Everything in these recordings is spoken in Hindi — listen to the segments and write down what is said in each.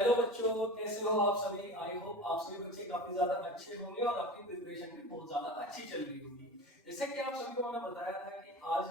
हेलो बच्चों, कैसे हो आप सभी। आई होप आप सभी बच्चे काफी ज्यादा अच्छे होंगे और आपकी प्रिपरेशन भी बहुत ज्यादा अच्छी चल रही होगी। जैसे कि आप सभी को मैंने बताया था कि आज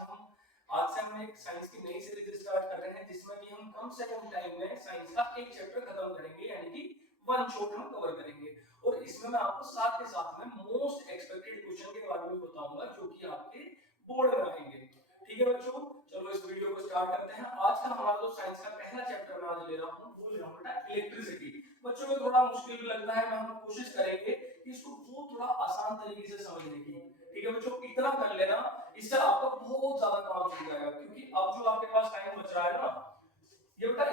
से हम एक साइंस की नई सीरीज स्टार्ट कर रहे हैं जिसमें कि हम कम से कम टाइम में साइंस का एक चैप्टर खत्म करेंगे, यानी कि वन शॉट हम कवर करेंगे। और इसमें मैं आपको साथ के साथ में मोस्ट एक्सपेक्टेड क्वेश्चन के बारे में बताऊंगा जो कि आपके बोर्ड में आएंगे। ठीक है बच्चों, चलो इस वीडियो को स्टार्ट करते हैं। आज का हमारा जो साइंस का पहला चैप्टर मैं आज ले रहा हूँ वो ले रहा हूँ बेटा इलेक्ट्रिसिटी। बच्चों को थोड़ा मुश्किल भी लगता है, हम कोशिश करेंगे कि इसको वो थोड़ा आसान तरीके से समझने की। ठीक है बच्चों, इतना कर लेना, इससे आपका बहुत ज्यादा काम हो जाएगा। क्योंकि अब जो आपके पास टाइम बच रहा है ना, ये बेटा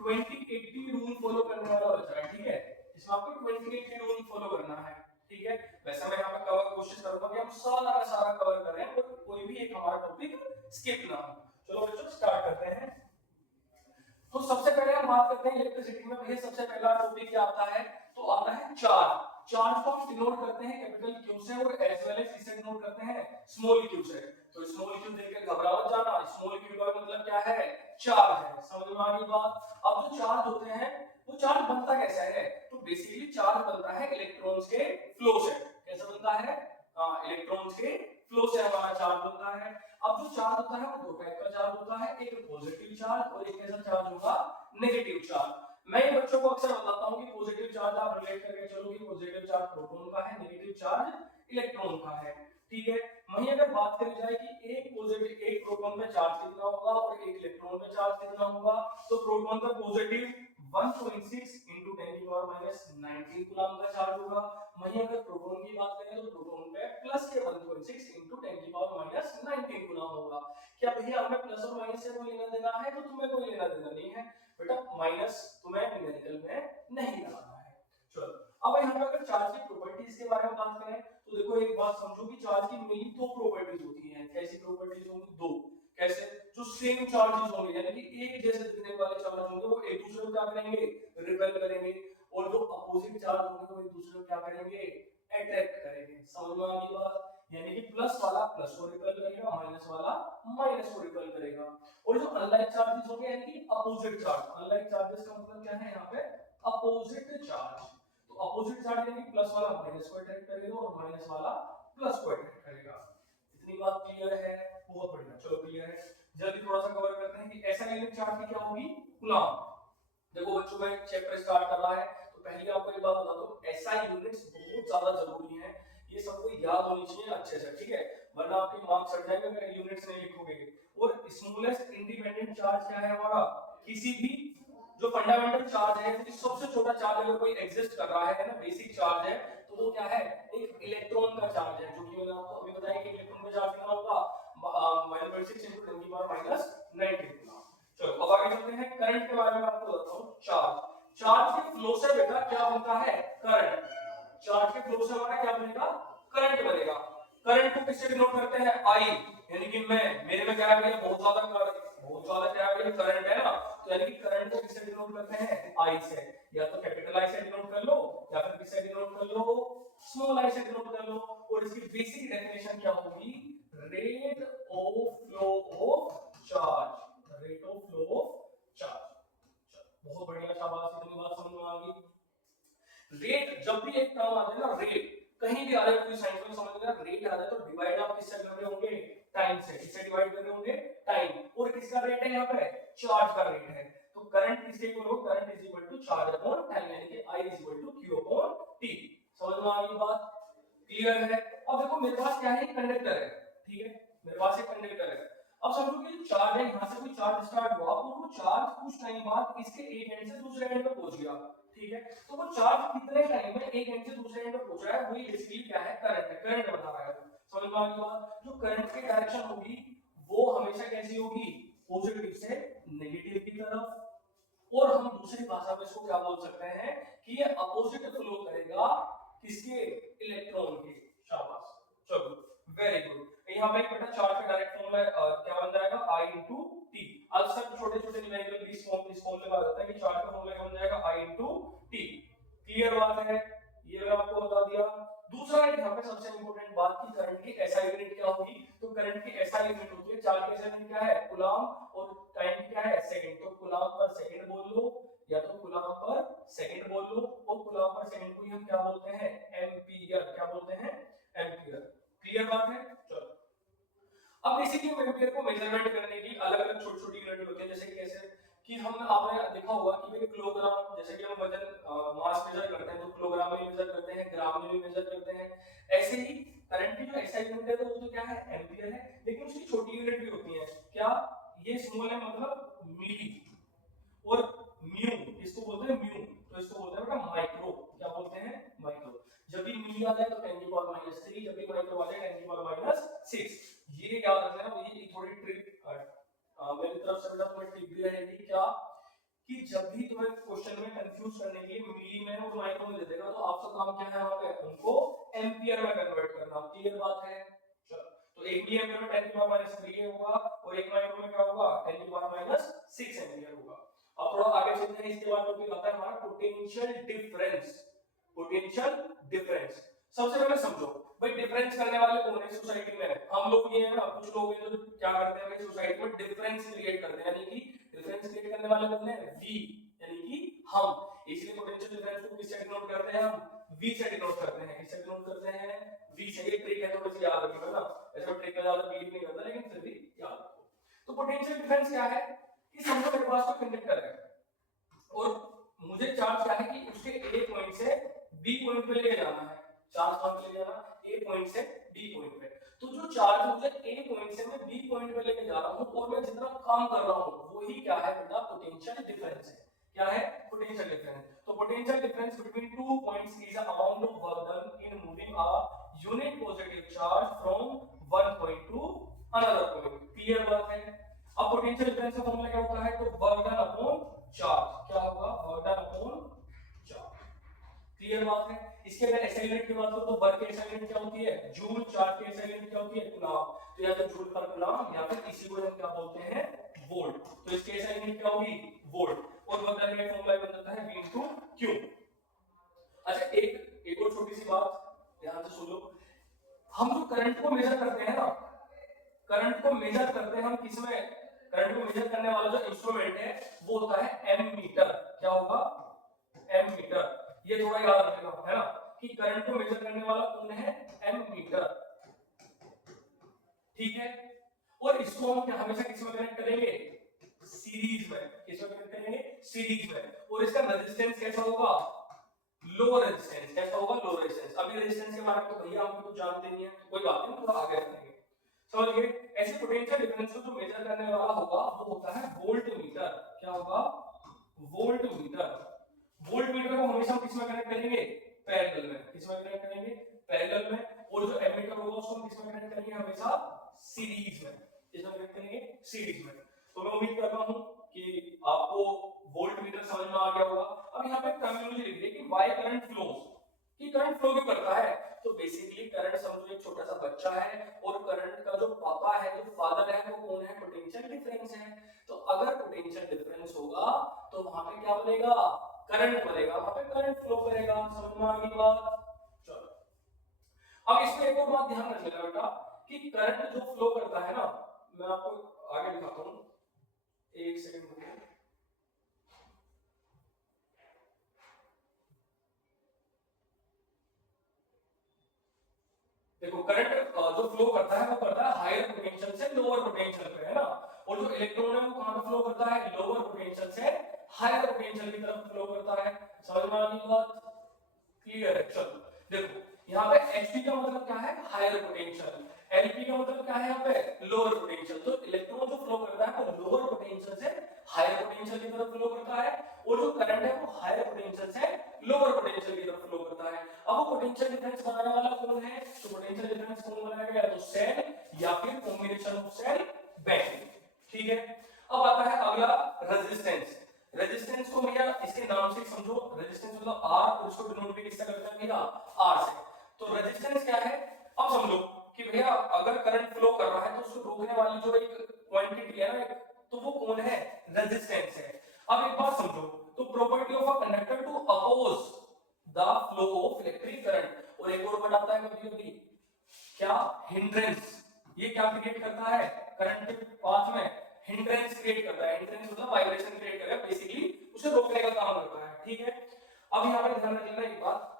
2080 रूल फॉलो करने वाला बच रहा है। ठीक है, इसमें आपको 2080 रूल फॉलो करना है। ठीक है, वैसे मैं यहाँ पे कवर कोशिश करूंगा कि हम सारा का सारा कवर करें और कोई भी एक हमारा टॉपिक स्किप ना हो। चलो बच्चों स्टार्ट करते हैं। तो सबसे पहले हम बात करते हैं इलेक्ट्रिसिटी में। भैया सबसे पहला टॉपिक क्या आता है, तो आता है चार्ज। चार्ज को हम डिनोट करते हैं कैपिटल क्यू से और एज वेल एज किससे डिनोट करते हैं, स्मॉल क्यू से। तो स्मॉल क्यू देख के घबरा मत जाना, स्मॉल क्यू का मतलब क्या है, चार्ज है। समझ में आ गई बात। अब जो चार्ज होते हैं वो चार्ज बनता कैसे है, तो बेसिकली चार्ज बनता है इलेक्ट्रॉन्स के फ्लो से। कैसे बनता है, इलेक्ट्रॉन्स के फ्लो से हमारा चार्ज बनता है। अब जो चार्ज होता है वो दो टाइप का चार्ज होता है, एक पॉजिटिव चार्ज और एक कैसा चार्ज होगा, नेगेटिव चार्ज। मैं बच्चों को अक्सर बताता हूं कि पॉजिटिव चार्ज आप रिलेट करके चलो कि पॉजिटिव चार्ज प्रोटॉन का है, नेगेटिव चार्ज इलेक्ट्रॉन का है। ठीक है, वहीं अगर बात करी जाए कि एक प्रोटॉन पे चार्ज कितना होगा और एक इलेक्ट्रॉन पे चार्ज कितना होगा, तो प्रोटॉन पे पॉजिटिव 1.6 into 10⁻⁻19 कूलम का चार्ज होगा। वहीं अगर प्रोटॉन की बात करें तो प्रोटॉन पे प्लस के 1.6 into 10⁻⁻19 कूलम होगा। क्या भैया हमें प्लस और माइनस से कोई लेना देना है, तो तुम्हें कोई लेना देना नहीं है बेटा, माइनस तुम्हें न्यूमेरिकल में नहीं लगाना है। चलो अब यहाँ पे अगर चार्ज की प्रॉपर्टीज के बारे में बात करें तो देखो एक बात समझो कि चार्ज की मेनली दो प्रॉपर्टीज होती हैं। कैसी प्रॉपर्टीज होंगी, दो। कैसे, जो सेम चार्जेस होंगे यानी कि एक जैसे दिखने वाले चार्ज होंगे वो एक दूसरे को क्या करेंगे, रिपेल करेंगे, और जो अपोजिट चार्ज होंगे वो एक दूसरे को क्या करेंगे, अट्रैक्ट करेंगे। समझ में आ गई बात। यानी कि प्लस वाला प्लस को रिपेल करेगा, माइनस वाला माइनस को रिपेल करेगा। और जो अनलाइक चार्जेस होंगे यानी कि अपोजिट चार्ज, अनलाइक चार्जेस का मतलब क्या है यहाँ पे, अपोजिट चार्ज। तो अपोजिट चार्ज यानी प्लस वाला माइनस को अट्रैक्ट करेगा और माइनस वाला प्लस को अट्रैक्ट करेगा। इतनी बात क्लियर है, बहुत बढ़िया। चलो क्लियर है, जल्दी थोड़ा सा कवर करते हैं कि ऐसा यूनिट चार्ज की क्या होगी, कूलम। देखो बच्चों में चैप्टर स्टार्ट कर रहा है तो पहले आपको एक बात बता दो, ऐसा यूनिट्स बहुत ज्यादा जरूरी है, ये सबको याद होनी चाहिए अच्छे से। ठीक है, वरना आपके मार्क्स हट जाएंगे अगर यूनिट्स नहीं लिखोगे। और स्मॉलेस्ट इंडिपेंडेंट चार्ज क्या है हमारा, किसी भी जो फंडामेंटल चार्ज है, तो सबसे छोटा चार्ज अगर कोई एग्जिस्ट कर रहा है ना, बेसिक चार्ज है, तो वो क्या है, एक इलेक्ट्रॉन का चार्ज है, जो कि मैंने आपको अभी बताया कि इलेक्ट्रॉन का चार्ज कितना होगा, -6 × 10⁻⁻19। चलो अब आगे चलते हैं, करंट के बारे में आपको बताता हूँ। चार्ज, चार्ज के फ्लो से बेटा क्या बनता है, करंट। चार्ज के फ्लो से हमारा क्या बनेगा, करंट बनेगा। करंट को किससे डिनोट करते हैं, आई। यानी कि मैं, मेरे में क्या है भैया, बहुत ज्यादा क्या है भैया, करंट है ना, तो यानी कि करंट को किससे डिनोट करते हैं, आई से। या तो कैपिटल आई से डिनोट कर लो या फिर किससे डिनोट कर लो, स्मॉल आई से डिनोट कर लो। और इसकी बेसिक डेफिनेशन क्या होगी, rate of flow of charge, rate of flow of charge. बहुत बढ़िया, शाबाश, इतनी बात समझ में आ गई। रेट, जब भी एक टर्म आ जाए ना, रेट कहीं भी आ रहा है, पूरी साइंस में समझ लेना, रेट आ जाए तो डिवाइड आप किससे कर रहे होंगे, टाइम से। किससे डिवाइड कर रहे होंगे, टाइम। और किसका रेट है यहाँ पे, चार्ज का रेट है। तो करंट किसके इक्वल हो, current is equal to charge upon time, यानी कि I is equal to Q upon T। समझ में आ गई बात, क्लियर है। अब देखो मेरे पास क्या है, कंडक्टर है। ठीक है, मेरे पास एक कंडक्टर है। अब समझो कि चार्ज है, यहां से कोई चार्ज स्टार्ट हुआ और वो चार्ज कुछ टाइम बाद इसके एक एंड से दूसरे एंड पे पहुंच गया। ठीक है, तो वो चार्ज कितने टाइम में एक एंड से दूसरे एंड पे पहुंच रहा है, वही बेसिकली क्या है, करंट है, करंट बता रहा है। समझ में आ गई बात। जो करंट की डायरेक्शन होगी वो हमेशा कैसी होगी, पॉजिटिव से नेगेटिव की तरफ। और हम दूसरी भाषा में इसको क्या बोल सकते हैं कि ये अपोजिट फ्लो करेगा किसके, इलेक्ट्रॉन के। शाबाश, चलो वेरी गुड। यहाँ पे बेटा चार्ज का डायरेक्ट फॉर्मूला क्या बन जाएगा, I into T। अक्सर छोटे छोटे न्यूमेरिकल इस फॉर्मूले में आ जाता है कि चार्ज का फॉर्मूला क्या बन जाएगा, I into T। क्लियर बात है, ये मैं आपको बता दिया। दूसरा यहाँ पे सबसे इंपॉर्टेंट बात की करंट की एसआई यूनिट क्या होगी, तो करंट की एसआई यूनिट होती है, चार्ज की एसआई यूनिट क्या है, कूलम, और टाइम क्या है, सेकंड। तो कूलम पर सेकंड बोल लो या तो कूलम पर कि हम आपने देखा होगा कि भाई किलोग्राम, जैसे कि हम वजन मास मेजर करते हैं तो किलोग्राम में मेजर करते हैं, ग्राम में भी मेजर करते हैं, ऐसे ही करंट की जो एसआई यूनिट है तो वो तो क्या है एम्पियर है, लेकिन उसकी छोटी यूनिट भी होती है क्या, ये स्मॉल है मतलब मिली, और म्यू इसको बोलते हैं म्यू, तो इसको बोलते हैं बेटा माइक्रो, क्या बोलते हैं माइक्रो। जब भी मिली आ जाए तो 10 की पावर -3, जब भी माइक्रो आ जाए 10 की पावर -6। ये याद रखना, ये थोड़ी ट्रिक मेरी तरफ से बेटा तुम्हें ट्रिक भी रहेगी क्या, कि जब भी तुम्हें क्वेश्चन में कंफ्यूज करने के लिए मिली में और माइक्रो में दे देगा तो आपका काम क्या है वहां पे उनको एम्पियर में कन्वर्ट करना। क्लियर बात है, चलो तो एक मिली एम्पियर में 10 की पावर -3 होगा और एक माइक्रो में क्या होगा 10 की पावर -6 एम्पियर होगा। अब थोड़ा आगे चलते हैं, इसके बाद टॉपिक आता है हमारा पोटेंशियल डिफरेंस। पोटेंशियल डिफरेंस सबसे पहले समझो भाई डिफरेंस करने वाले कौन है सोसाइटी में, हम लोग ये हैं ना, कुछ लोग हैं जो क्या करते हैं भाई सोसाइटी में डिफरेंस क्रिएट करते हैं, यानी कि डिफरेंस क्रिएट करने वाले कौन है वी, यानी कि हम, इसलिए पोटेंशियल डिफरेंस को किससे डिनोट करते हैं हम, वी से डिनोट करते हैं। किससे डिनोट करते हैं वी से। ये ट्रिक है थोड़ी सी याद रखिएगा ना, ऐसे ट्रिक में ज्यादा बिलीव नहीं करता लेकिन फिर भी याद रखो। तो पोटेंशियल डिफरेंस क्या है कि समझो मेरे पास कोई कंडक्टर है और मुझे चार्ज क्या है कि उसके ए पॉइंट से बी पॉइंट पे लेके जाना है, चार्ज कहां पे लेके जाना, ए पॉइंट से बी पॉइंट पे। तो जो चार्ज मुझे ए पॉइंट से मैं बी पॉइंट पे लेके जा रहा हूं और मैं जितना काम कर रहा हूं वही क्या है बेटा पोटेंशियल डिफरेंस है। क्या है पोटेंशियल डिफरेंस। तो potential difference between two points is the amount of work done in moving a unit positive charge from one point two another point. Clear बात है। अब पोटेंशियल डिफरेंस का फॉर्मूला क्या होता है, तो वर्क डन अपॉन चार्ज, क्या होगा work done upon charge. Clear बात है। इसके अगर एसआई यूनिट की बात करो तो वर्क की एसआई यूनिट क्या होती है जूल, चार्ज की एसआई यूनिट क्या होती है कूलम, तो या तो जूल पर कूलम या फिर इसी को हम क्या बोलते हैं वोल्ट। तो इसकी एसआई यूनिट क्या होगी वोल्ट, और वर्क डन का फॉर्मूला बन जाता है V * Q। अच्छा एक और छोटी सी बात ध्यान से सुन लो, हम जो करंट को मेजर करते हैं ना, करंट को मेजर करते हैं हम किसमें, करंट को मेजर करने वाला जो इंस्ट्रूमेंट है वो होता है एमीटर। क्या होगा एमीटर। ये थोड़ा याद रखना है ना कि करंट को मेजर करने वाला कौन है एमीटर, ठीक है। और इसको हम क्या हमेशा किसमें कनेक्ट करेंगे सीरीज में, किसमें कनेक्ट करेंगे सीरीज में। और इसका रेजिस्टेंस कैसा होगा लो रेजिस्टेंस, कैसा होगा लो रेजिस्टेंस। अभी रेजिस्टेंस के बारे में तो भैया हम तो जानते नहीं है, कोई बात नहीं, थोड़ा आगे रखेंगे, समझ गए। ऐसे पोटेंशियल डिफरेंस को जो मेजर करने वाला होगा वो होता है वोल्टमीटर। क्या होगा वोल्टमीटर। वोल्टमीटर को हमेशा किसमें कनेक्ट करेंगे पैरेलल में, किसमें कनेक्ट करेंगे पैरेलल में। और जो एमीटर होगा उसको हम किसमें कनेक्ट करेंगे हमेशा सीरीज में, किसमें कनेक्ट करेंगे सीरीज में। तो मैं उम्मीद करता हूं कि आपको वोल्टमीटर समझ में आ गया होगा। अब यहाँ पे टर्मिनोलॉजी लिख दी कि व्हाई करंट फ्लोज, कि करंट फ्लो क्यों करता है। तो बेसिकली करंट समझो एक छोटा सा बच्चा है और करंट का जो पापा है जो फादर है वो कौन है पोटेंशियल डिफरेंस है। तो अगर पोटेंशियल डिफरेंस होगा तो वहां पे क्या बनेगा करंट बनेगा, वहां पे करंट फ्लो करेगा। समझ में आ गई बात। चलो अब इसमें एक और बात ध्यान रखिएगा बेटा कि करंट जो फ्लो करता है ना, मैं आपको आगे दिखाता हूं, एक सेकंड रुकिए। देखो करंट जो फ्लो करता है वो करता है हायर पोटेंशियल से लोअर पोटेंशियल पे, है ना। और जो इलेक्ट्रॉन है वो कहां पे फ्लो करता है लोअर पोटेंशियल से हायर पोटेंशियल की तरफ फ्लो करता है। समझ में आ गई बात, क्लियर है। चलो देखो यहाँ पे Hp का मतलब क्या है हायर पोटेंशियल, Lp का मतलब क्या है यहाँ पे लोअर पोटेंशियल। तो इलेक्ट्रॉन जो फ्लो करता है वो लोअर पोटेंशियल से हायर पोटेंशियल की तरफ फ्लो करता है, और जो करंट है वो हायर पोटेंशियल से लोअर पोटेंशियल की तरफ फ्लो करता है। अब वो पोटेंशियल डिफरेंस बनाने वाला कौन है, तो पोटेंशियल डिफरेंस कौन बनाएगा, या तो सेल या फिर कॉम्बिनेशन ऑफ सेल बैटरी, ठीक है। अब आता है अगला रेजिस्टेंस। रेजिस्टेंस को भैया इसके नाम से समझो, रेजिस्टेंस मतलब R, और इसको डिनोट भी किससे करते हैं भैया R से। तो रेजिस्टेंस क्या है, अब समझो कि भैया अगर करंट फ्लो कर रहा है तो उसको रोकने वाली जो एक क्वांटिटी है ना, तो वो कौन है रेजिस्टेंस है। अब एक बात समझो, तो property of a conductor to oppose the flow of electric current. और एक और वर्ड आता है कभी कभी क्या हिंड्रेंस। ये क्या क्रिएट करता है करंट के पाथ में हिंड्रेंस क्रिएट करता है। हिंड्रेंस मतलब वाइब्रेशन क्रिएट कर रहा है, बेसिकली उसे रोकने का काम करता है, ठीक है। अब यहां पर ध्यान रखना एक बात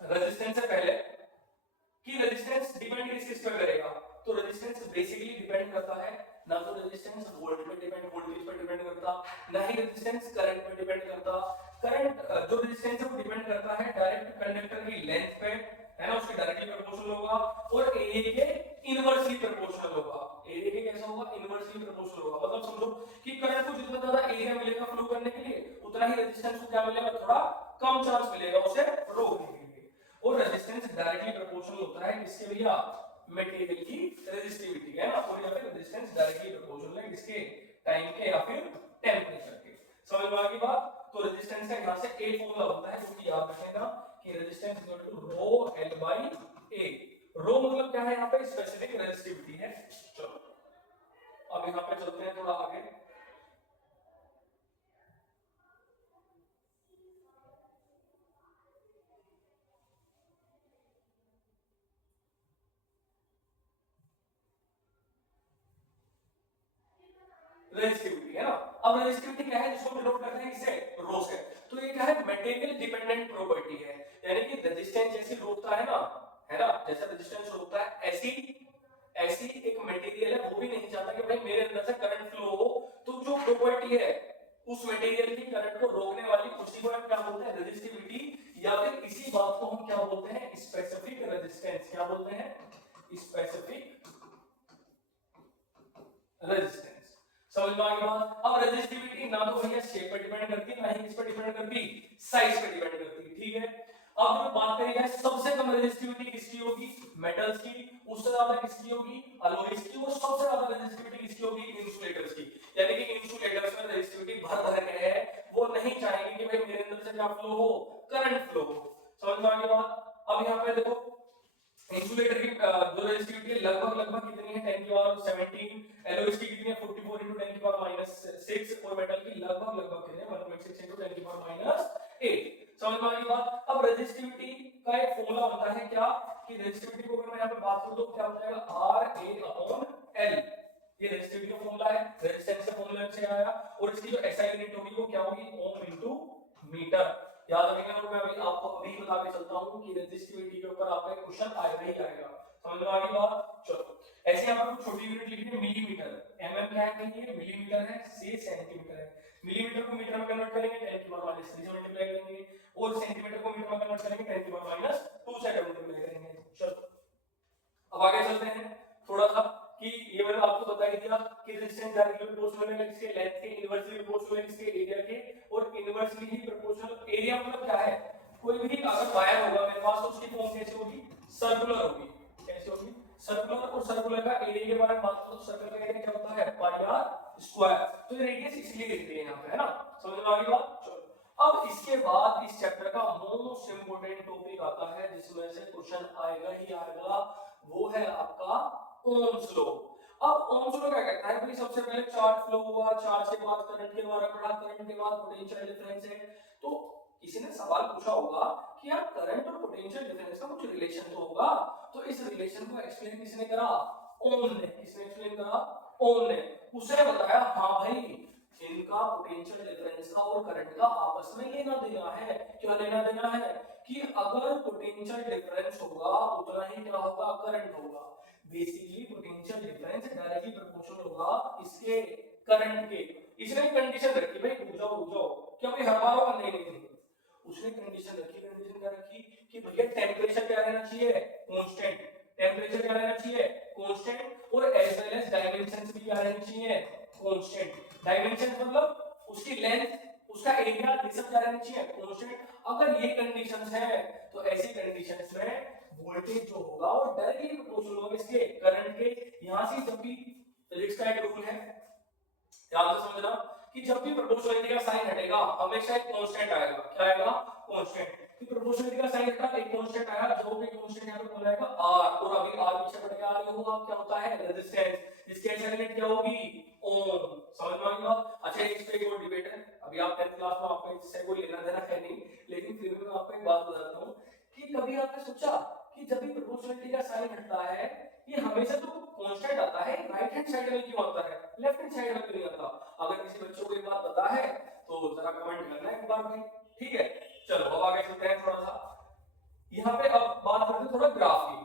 रेजिस्टेंस से पहले कि रेजिस्टेंस डिपेंड किस पे करेगा, तो रेजिस्टेंस बेसिकली डिपेंड करता है ना तो रेजिस्टेंस वोल्टेज पे डिपेंड करता, ना ही रेजिस्टेंस करंट पे डिपेंड करता। करंट जो रेजिस्टेंस है वो डिपेंड करता है डायरेक्ट कंडक्टर की लेंथ पे, है ना, उसके डायरेक्टली प्रोपोर्शनल होगा, और एरिया के इनवर्सली प्रोपोर्शनल होगा। एरिया के कैसा होगा? इनवर्सली प्रोपोर्शनल होगा। मतलब समझो कि करंट को जितना ज्यादा एरिया मिलेगा फ्लो करने के लिए, उतना ही रेजिस्टेंस को क्या मिलेगा? थोड़ा कम चांस मिलेगा उसे रोकने के लिए। और रेजिस्टेंस डायरेक्टली प्रोपोर्शनल होता है किसके भैया? मटेरियल की रेजिस्टिविटी, है ना, और या फिर रेजिस्टेंस डायरेक्टली प्रोपोर्शनल है किसके? टाइम के या फिर टेंपरेचर के। समझ में आ गई बात? तो रेजिस्टेंस का यहां से एक फॉर्मूला होता है जो कि याद रखना कि resistance equal to rho L by A. Rho मतलब क्या है? यहाँ पे स्पेसिफिक रेजिस्टिविटी है। चलो अब यहाँ पे चलते हैं थोड़ा आगे। रेजिस्टिविटी, है ना। अब रेजिस्टिविटी क्या है जिसको डिनोट करते हैं किससे? रो से। तो ये क्या है? मटेरियल डिपेंडेंट प्रॉपर्टी है, यानी कि रेजिस्टेंस जैसी रोकता है ना, है ना, जैसा रेजिस्टेंस रोकता है ऐसी ऐसी एक मटेरियल है वो भी नहीं चाहता कि भाई मेरे अंदर से करंट फ्लो हो। तो जो प्रॉपर्टी है उस मटेरियल की करंट को रोकने वाली, उसी को हम क्या बोलते हैं? रेजिस्टिविटी, या फिर इसी बात को हम क्या बोलते हैं? Specific resistance. क्या बोलते हैं? Specific resistance. समझ में आ गई बात? अब रेजिस्टिविटी ना तो भैया शेप पर डिपेंड करती, ना ही किस पर डिपेंड करती? साइज पर डिपेंड करती, ठीक है। अब जो बात करी जाए सबसे कम रेजिस्टिविटी किसकी होगी? मेटल्स की। उससे ज्यादा किसकी होगी? अलॉयज की। और सबसे ज्यादा रेजिस्टिविटी किसकी होगी? इंसुलेटर्स की। यानी कि इंसुलेटर्स में रेजिस्टिविटी भर भर के है, वो नहीं चाहेंगे कि भाई मेरे अंदर से क्या फ्लो हो? करंट फ्लो हो। समझ में आ गई बात? अब यहाँ पे देखो इंसुलेटर की जो रेजिस्टिविटी है लगभग लगभग कितनी है? 10 की पावर 17। एलॉयज की कितनी है? 44 into 10 की पावर -6। और मेटल की लगभग लगभग कितनी है? 1.6 into 10 की पावर -8। समझ में आ गई बात? अब रेजिस्टिविटी का एक फॉर्मूला होता है क्या? कि रेजिस्टिविटी को अगर मैं यहाँ पे बात करूं तो क्या हो जाएगा? RA/L। ये रेजिस्टिविटी का फॉर्मूला है, रेजिस्टेंस का फॉर्मूला से आया। और इसकी जो SI यूनिट होगी वो क्या होगी? ओम इनटू मीटर। याद रखिएगा। और मैं अभी आपको अभी बता के चलता हूं कि रेजिस्टिविटी के ऊपर आपका क्वेश्चन आएगा ही आएगा। समझ में आ गई बात? चलो ऐसे यहां पर छोटी यूनिट लिखनी है मिलीमीटर। एमएम क्या है? ये मिलीमीटर है, से सेंटीमीटर है। मिलीमीटर को मीटर में कन्वर्ट करेंगे 10 की पावर -3 से मल्टीप्लाई करेंगे, और सेंटीमीटर को मीटर में कन्वर्ट करेंगे 10 की पावर -2 से मल्टीप्लाई करेंगे। चलो अब आगे चलते हैं थोड़ा सा कि ये मैंने आपको बता ही दिया कि रेजिस्टेंस डायरेक्टली प्रोपोर्शनल है किसके? लेंथ के। इनवर्सली प्रोपोर्शनल है किसके? एरिया के। और इनवर्सली ही प्रोपोर्शनल एरिया मतलब क्या है? कोई भी अगर वायर होगा मेरे पास तो उसकी फॉर्म कैसी होगी? सर्कुलर होगी। कैसी होगी? सर्कुलर। और सर्कुलर का एरिया के बारे में बात करो तो सर्कल का एरिया क्या होता है? पाई आर स्क्वायर। तो ये रेडियस इसलिए लिखते हैं यहाँ पे, है ना। समझ में आ गई बात? चलो अब इसके बाद इस चैप्टर का मोस्ट इंपोर्टेंट टॉपिक आता है जिसमें से क्वेश्चन आएगा ही आएगा, वो है आपका ओम्स लॉ। अब ओम्स लॉ क्या कहता है? भाई सबसे पहले चार्ज फ्लो हुआ, चार्ज के बाद करंट के बारे में पढ़ा, करंट के बाद पोटेंशियल डिफरेंस है। तो किसी ने सवाल पूछा होगा कि यार करंट और पोटेंशियल डिफरेंस का कुछ रिलेशन तो होगा, तो इस रिलेशन को एक्सप्लेन किसने करा? ओम ने। किसने एक्सप्लेन करा? ओम ने। उसने बताया हाँ भाई इनका पोटेंशियल डिफरेंस का और करंट का आपस में लेना देना है। क्या लेना देना है? कि अगर पोटेंशियल डिफरेंस होगा उतना ही क्या होगा? करंट होगा। Basically potential difference directly proportional होगा इसके करंट के। इसने कंडीशन रखी भाई रुक जाओ क्या भाई हर बार होगा? नहीं। उसने कंडीशन रखी। कंडीशन क्या रखी? कि भैया टेंपरेचर क्या रहना चाहिए? कांस्टेंट। टेंपरेचर क्या रहना चाहिए? कांस्टेंट। और एज वेल एज डायमेंशंस भी क्या रहनी चाहिए? कांस्टेंट। डायमेंशन मतलब उसकी लेंथ, उसका एरिया, ये सब क्या रहना चाहिए? कांस्टेंट। अगर ये कंडीशंस है तो ऐसी कंडीशंस में वोल्टेज जो होगा वो डायरेक्टली प्रोपोर्शनल होगा इसके करंट के। यहां से जब भी फिजिक्स का एक रूल है ध्यान से समझना कि जब भी प्रोपोर्शनलिटी का साइन हटेगा हमेशा एक कांस्टेंट आएगा। क्या आएगा? कांस्टेंट। कि प्रोपोर्शनलिटी का साइन हटा एक कांस्टेंट आया, जो भी कांस्टेंट यहां पे बोल रहेगा आर, और अभी आर पीछे बढ़ के आ रही होगा क्या होता है? रेजिस्टेंस। इसकी SI यूनिट क्या होगी? ओम। समझ में आ गया? अच्छा इस पे एक और डिबेट है, अभी आप 10th क्लास में आपको इससे कोई लेना देना है नहीं, लेकिन फिर भी मैं आपको एक बात बताता हूं कि कभी आपने सोचा कि जब भी प्रोपोर्शनलिटी का साइन हटता है ये हमेशा तो कांस्टेंट आता है, राइट हैंड साइड में क्यों आता है? लेफ्ट हैंड साइड में क्यों नहीं आता? अगर किसी बच्चों को ये बात पता है तो जरा कमेंट करना एक बार भाई, ठीक है। चलो अब आगे चलते हैं थोड़ा सा। यहाँ पे अब बात करते हैं थोड़ा ग्राफ की,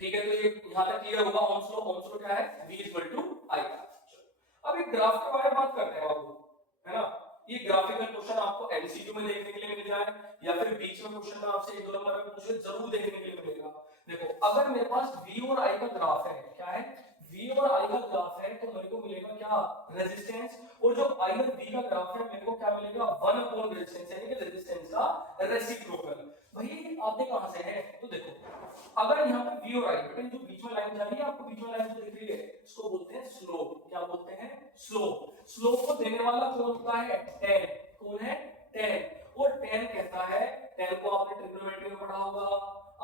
ठीक है। तो ये यहाँ तक क्लियर होगा। ओम्स लॉ क्या है? V = I। एक ग्राफ के बारे में बात करते हैं बाबू, है ना। ये ग्राफिकल क्वेश्चन आपको एमसीक्यू में देखने के लिए मिल जाए या फिर बीच में क्वेश्चन में आपसे 1-2 नंबर में पूछे जरूर देखने के लिए मिलेगा। देखो अगर मेरे पास v और i का ग्राफ है, क्या है v और i का ग्राफ है, तो मेरे को मिलेगा क्या रेजिस्टेंस, और जो i और v का ग्राफ है मेरे को क्या मिलेगा 1 अपॉन रेजिस्टेंस, यानी कि रेजिस्टेंस का रेसिप्रोकल। भाई आते कहां से है, तो देखो अगर यहाँ पे v और i बेटा जो बीच में लाइन जा रही है, आपको बीच में लाइन जो दिख रही है इसको बोलते हैं स्लोप। क्या बोलते हैं, स्लोप। स्लोप को देने वाला कौन होता है, tan। कौन है, tan। और tan कहता है, tan को आपने ट्रिग्नोमेट्री में पढ़ा होगा,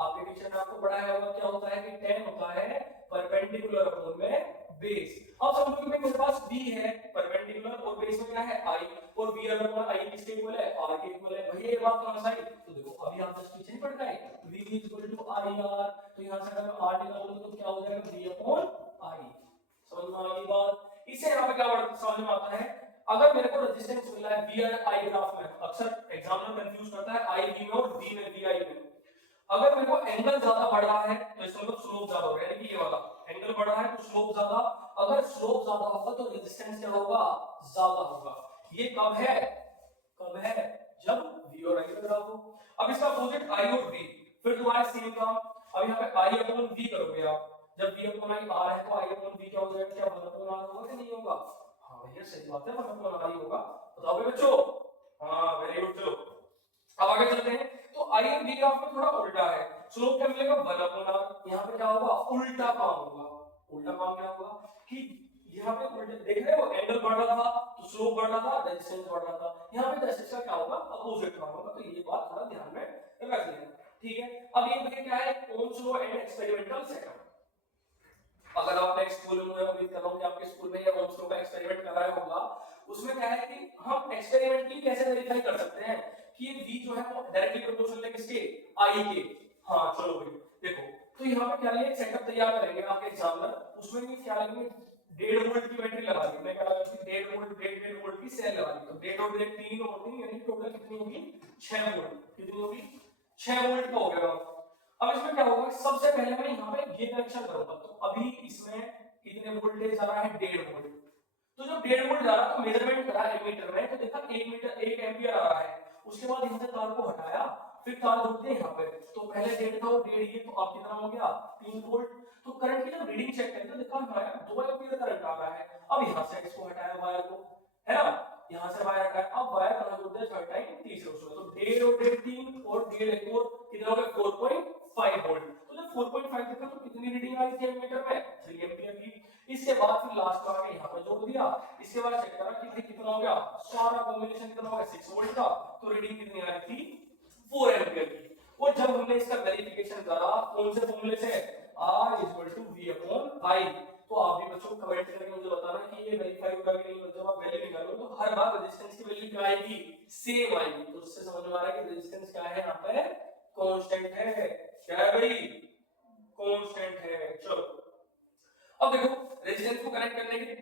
आपके टीचर ने आपको पढ़ाया होगा, क्या होता है कि tan होता है परपेंडिकुलर अपॉन में बेस। अब समझो कि मेरे पास v है परपेंडिकुलर और बेस में क्या है i, और v अपॉन i किसके इक्वल है, r के इक्वल है। भैया ये बात कहां से आई, तो देखो अभी आप जस्ट पीछे पढ़ गए v equal to i r, तो यहां से अगर r निकालोगे तो क्या हो जाएगा v अपॉन i। समझ में आ गई बात। इससे यहां पे क्या समझ में आता है, अगर मेरे को रेजिस्टेंस मिला है v और i ग्राफ में, अक्सर एग्जामिनर कंफ्यूज करता है i v में और v में vi में। अगर मेरे को एंगल ज्यादा बढ़ रहा है तो इसका मतलब स्लोप ज्यादा हो रहा है, यानी कि ये वाला एंगल बढ़ रहा है तो स्लोप ज्यादा, अगर स्लोप ज्यादा होगा तो रेजिस्टेंस क्या होगा, ज्यादा होगा। ये कब है, कब है, जब v और i का ग्राफ हो। अब इसका अपोजिट i और v, फिर दोबारा सेम काम। अब यहाँ पे i अपॉन v करोगे आप, जब v अपॉन i r है तो i अपॉन v क्या हो जाएगा, क्या 1 अपॉन r होगा कि नहीं होगा, हाँ भैया सही बात है 1 अपॉन r ही होगा। बताओ भाई बच्चों, हाँ वेरी गुड। चलो अब आगे चलते हैं। तो i और v ग्राफ में थोड़ा उल्टा है, स्लोप क्या मिलेगा 1 अपॉन r, यहाँ पे क्या होगा उल्टा काम होगा। उल्टा काम क्या होगा कि यहाँ पे उल्टे देख रहे हो, एंगल बढ़ रहा था तो स्लोप बढ़ रहा था, रेजिस्टेंस बढ़ रहा था, यहाँ पे रेजिस्टेंस क्या होगा अपोजिट काम होगा। तो ये बात थोड़ा ध्यान में रख लेना, ठीक है। अब ये देखिए क्या है, Ohm's law and experimental setup. अगर आपने स्कूल में, उम्मीद कर रहा हूं कि आपके स्कूल में ये ओम्स लॉ का एक्सपेरिमेंट कराया होगा, उसमें क्या है कि हम एक्सपेरिमेंटली कैसे वेरीफाई कर सकते हैं कि ये v जो है वो डायरेक्टली प्रोपोर्शनल है किसके, i के। हाँ चलो भाई देखो, तो यहाँ पे क्या है एक सेटअप तैयार करेंगे आपके एग्जामिनर, उसमें भी क्या लगेंगे 1.5 वोल्ट की बैटरी लगा दी, मैं क्या लगा दी 1.5 वोल्ट 1.5 वोल्ट की सेल लगा दी, तो 1.5 और 1.5 3 और 3 यानी टोटल कितनी होगी 6 वोल्ट। कितनी होगी 6 वोल्ट का हो गया। अब इसमें क्या होगा, सबसे पहले मैं यहाँ पे ये कनेक्शन करूंगा, तो अभी इसमें कितने वोल्टेज आ रहा है 1.5 वोल्ट, तो जब 1.5 वोल्ट जा रहा तो मेजरमेंट करा एमीटर में, तो देखा 1 मीटर 1 एंपियर आ रहा है। उसके बाद यहां से तार को हटाया, फिर तार जोड़ते हैं यहाँ पे, तो पहले 1.5 था वो 1.5 ये, तो आप कितना हो गया 3 वोल्ट। तो करंट की जब रीडिंग चेक करें तो देखा हमारा 2 एंपियर करंट आ रहा है। अब यहां से इसको हटाया वायर को, है ना, यहां से वायर हटाया, अब वायर कहां जोड़ते हैं थर्ड टाइम तीसरे उसमें, तो 1.5 और 1.5 3 और 1.5 एक और कितना हो गया 4.5 वोल्ट। तो जब 4.5 देखा तो कितनी रीडिंग आई थी एमीटर में 3 एंपियर की। इसके बाद फिर लास्ट में आके यहाँ पे जोड़ दिया, इसके बाद चेक करा कि कितना हो गया, सारा कॉम्बिनेशन कितना हो गया 6 वोल्ट का, तो रीडिंग कितनी आ रही थी 4 एंपियर की। और जब हमने इसका वेरिफिकेशन करा कौन से फॉर्मूले से, R = V अपॉन I, तो आप भी बच्चों कमेंट करके मुझे बताना कि ये वेरीफाई होगा कि नहीं। जब आप वैल्यू निकालोगे तो हर बार रेजिस्टेंस की वैल्यू क्या आएगी, सेम आएगी, तो उससे समझ में आ रहा है कि रेजिस्टेंस क्या है यहाँ पे कांस्टेंट है। क्या है भाई, कांस्टेंट है। चलो अब देखो रेजिस्टेंस को कनेक्ट करने के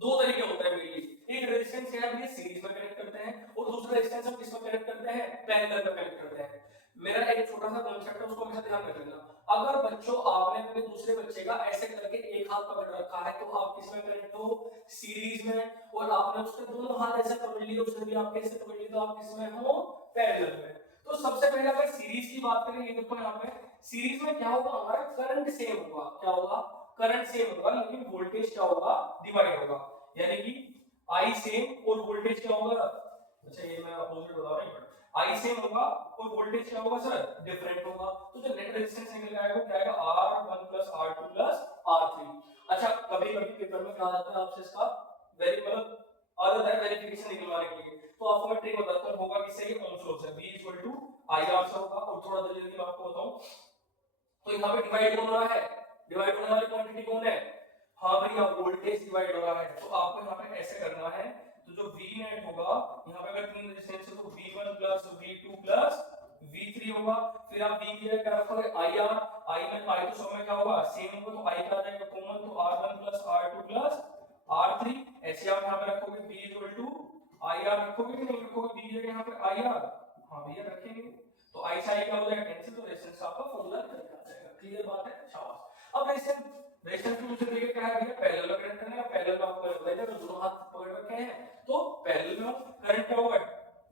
दो तरीके होते हैं मेनली, एक रेजिस्टेंस क्या है सीरीज में कनेक्ट करते हैं, और दूसरा रेजिस्टेंस हम किसमें कनेक्ट करते हैं, पैरेलल में कनेक्ट करते हैं। मेरा एक छोटा सा कांसेप्ट है उसको हमेशा ध्यान रखना, अगर बच्चों आपने अपने दूसरे बच्चे का ऐसे करके एक हाथ पकड़ रखा है तो आप किसमें कनेक्ट हो, सीरीज में, और आपने उसके दोनों हाथ ऐसे पकड़ लिए, उसने भी आपके ऐसे पकड़ लिए, तो आप किसमें हो, पैरेलल में। तो सबसे पहले अगर सीरीज की बात करें, ये देखो यहाँ पे सीरीज में क्या होगा, हमारा करंट सेम होगा, क्या होगा, करंट सेम होगा, लेकिन वोल्टेज क्या होगा, डिवाइड होगा, यानी कि I सेम और वोल्टेज क्या होगा, अच्छा ये मैं अपोजिट बता रहा हूं, I सेम होगा और वोल्टेज क्या होगा सर, डिफरेंट होगा। तो जो नेट रेजिस्टेंस निकल आएगा वो क्या आएगा R1 + R2 + R3। अच्छा कभी कभी पेपर में कहा जाता है आपसे इसका वेरी मतलब अदर वेरिफिकेशन निकलवाने के लिए, तो आपको मैं ट्रिक बताता हूं, होगा किससे, ये ओम्स लॉ से, V = IR से होगा। और थोड़ा जल्दी मैं आपको बताऊं, तो यहाँ पे डिवाइड कौन हो रहा है, डिवाइड होने वाली क्वांटिटी कौन है, हाँ भैया वोल्टेज डिवाइड हो रहा है। तो आपको यहाँ पे ऐसे करना है, तो जो V नेट होगा यहाँ पे अगर तीन रेजिस्टेंस है तो V1 + V2 + V3 होगा, फिर आप V की जगह क्या रखोगे IR, I में I तो सब में क्या होगा सेम होगा, तो I का आ जाएगा कॉमन, तो R1 + R2 + R3। ऐसे आप यहाँ पे रखोगे V = IR रखोगे कि नहीं रखोगे, V की जगह यहाँ पे IR, हाँ भैया रखेंगे, तो I से I क्या हो जाएगा कैंसिल, तो रेजिस्टेंस आपका फॉर्मूला निकल जाएगा। क्लियर बात है, शाबाश। अब रेजिस्टेंस रेजिस्टेंस को दूसरे तरीके क्या है भैया, पैरेलल में कनेक्ट करना है। पैरेलल में आपको बताया जाएगा, दोनों हाथ पकड़ रखे हैं तो पैरेलल में करंट क्या होगा,